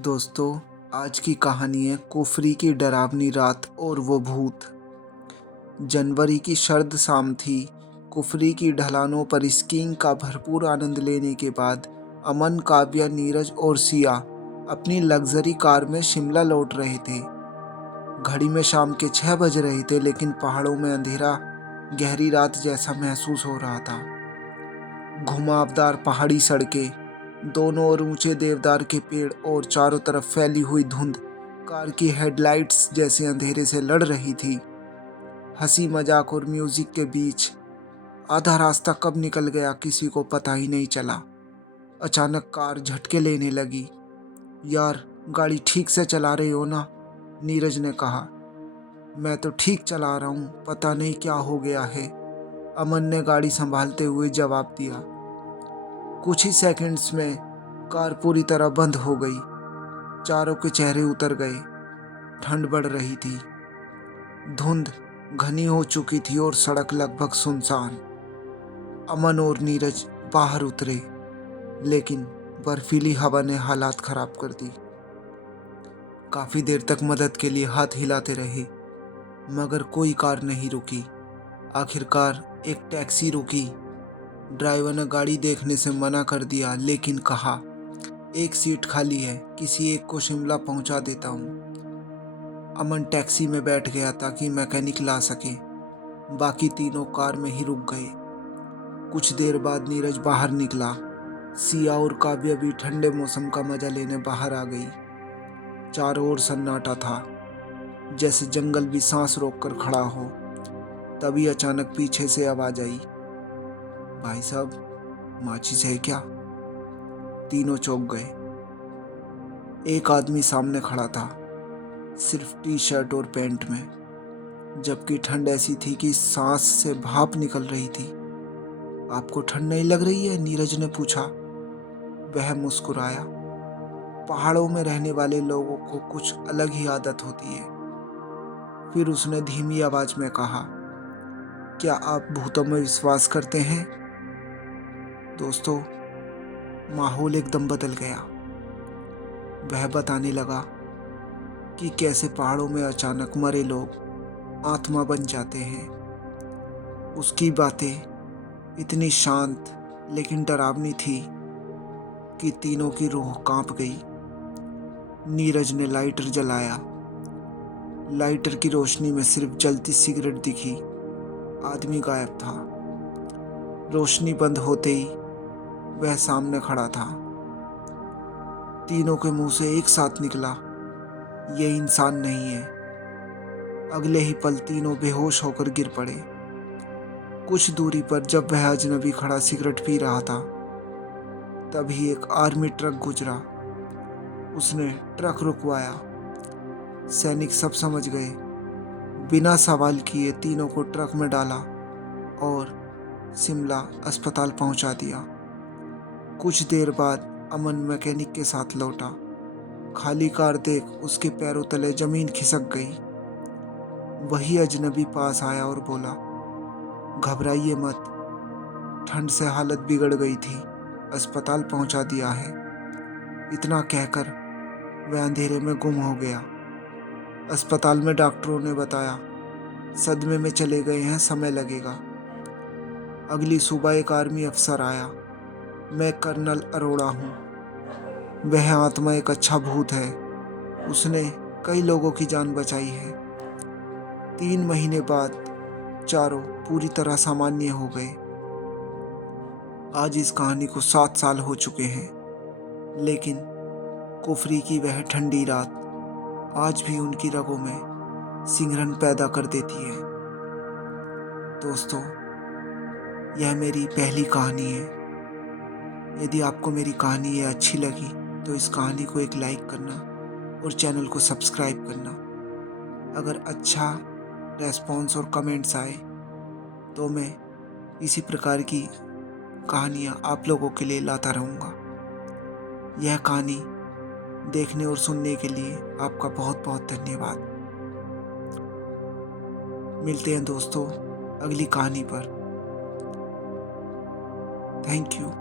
दोस्तों, आज की कहानी है कुफरी की डरावनी रात और वो भूत। जनवरी की सर्द शाम थी। कुफरी की ढलानों पर स्कीइंग का भरपूर आनंद लेने के बाद अमन, काव्या, नीरज और सिया अपनी लग्जरी कार में शिमला लौट रहे थे। घड़ी में शाम के 6 बज रहे थे, लेकिन पहाड़ों में अंधेरा गहरी रात जैसा महसूस हो रहा था। घुमावदार पहाड़ी सड़कें, दोनों ओर ऊंचे देवदार के पेड़ और चारों तरफ फैली हुई धुंध कार की हेडलाइट्स जैसे अंधेरे से लड़ रही थी। हंसी मजाक और म्यूजिक के बीच आधा रास्ता कब निकल गया किसी को पता ही नहीं चला। अचानक कार झटके लेने लगी। यार, गाड़ी ठीक से चला रही हो ना? नीरज ने कहा। मैं तो ठीक चला रहा हूँ, पता नहीं क्या हो गया है, अमन ने गाड़ी संभालते हुए जवाब दिया। कुछ ही सेकंड्स में कार पूरी तरह बंद हो गई। चारों के चेहरे उतर गए। ठंड बढ़ रही थी। धुंध घनी हो चुकी थी और सड़क लगभग सुनसान। अमन और नीरज बाहर उतरे, लेकिन बर्फीली हवा ने हालात खराब कर दी। काफी देर तक मदद के लिए हाथ हिलाते रहे, मगर कोई कार नहीं रुकी। आखिरकार एक टैक्सी रुकी। ड्राइवर ने गाड़ी देखने से मना कर दिया, लेकिन कहा, एक सीट खाली है, किसी एक को शिमला पहुंचा देता हूँ। अमन टैक्सी में बैठ गया ताकि मैकेनिक ला सके। बाकी तीनों कार में ही रुक गए। कुछ देर बाद नीरज बाहर निकला। सिया और काव्या भी ठंडे मौसम का मजा लेने बाहर आ गई। चारों ओर सन्नाटा था, जैसे जंगल भी सांस रोककर खड़ा हो। तभी अचानक पीछे से आवाज आई, भाई साहब, माचिस है क्या? तीनों चौंक गए। एक आदमी सामने खड़ा था, सिर्फ टी शर्ट और पैंट में, जबकि ठंड ऐसी थी कि सांस से भाप निकल रही थी। आपको ठंड नहीं लग रही है? नीरज ने पूछा। वह मुस्कुराया। पहाड़ों में रहने वाले लोगों को कुछ अलग ही आदत होती है। फिर उसने धीमी आवाज में कहा, क्या आप भूतों में विश्वास करते हैं? दोस्तों, माहौल एकदम बदल गया। वह बताने लगा कि कैसे पहाड़ों में अचानक मरे लोग आत्मा बन जाते हैं। उसकी बातें इतनी शांत लेकिन डरावनी थी कि तीनों की रूह कांप गई। नीरज ने लाइटर जलाया। लाइटर की रोशनी में सिर्फ जलती सिगरेट दिखी। आदमी गायब था। रोशनी बंद होते ही वह सामने खड़ा था। तीनों के मुंह से एक साथ निकला, ये इंसान नहीं है। अगले ही पल तीनों बेहोश होकर गिर पड़े। कुछ दूरी पर जब वह अजनबी खड़ा सिगरेट पी रहा था, तभी एक आर्मी ट्रक गुजरा। उसने ट्रक रुकवाया। सैनिक सब समझ गए। बिना सवाल किए तीनों को ट्रक में डाला और शिमला अस्पताल पहुंचा दिया। कुछ देर बाद अमन मैकेनिक के साथ लौटा। खाली कार देख उसके पैरों तले जमीन खिसक गई। वही अजनबी पास आया और बोला, घबराइए मत, ठंड से हालत बिगड़ गई थी, अस्पताल पहुंचा दिया है। इतना कहकर वह अंधेरे में गुम हो गया। अस्पताल में डॉक्टरों ने बताया, सदमे में चले गए हैं, समय लगेगा। अगली सुबह एक आर्मी अफसर आया। मैं कर्नल अरोड़ा हूँ। वह आत्मा एक अच्छा भूत है। उसने कई लोगों की जान बचाई है। 3 महीने बाद चारों पूरी तरह सामान्य हो गए। आज इस कहानी को 7 साल हो चुके हैं, लेकिन कुफरी की वह ठंडी रात आज भी उनकी रगों में सिंहरन पैदा कर देती है। दोस्तों, यह मेरी पहली कहानी है। यदि आपको मेरी कहानी ये अच्छी लगी तो इस कहानी को एक लाइक करना और चैनल को सब्सक्राइब करना। अगर अच्छा रेस्पॉन्स और कमेंट्स आए तो मैं इसी प्रकार की कहानियाँ आप लोगों के लिए लाता रहूँगा। यह कहानी देखने और सुनने के लिए आपका बहुत बहुत धन्यवाद। मिलते हैं दोस्तों अगली कहानी पर। Thank you.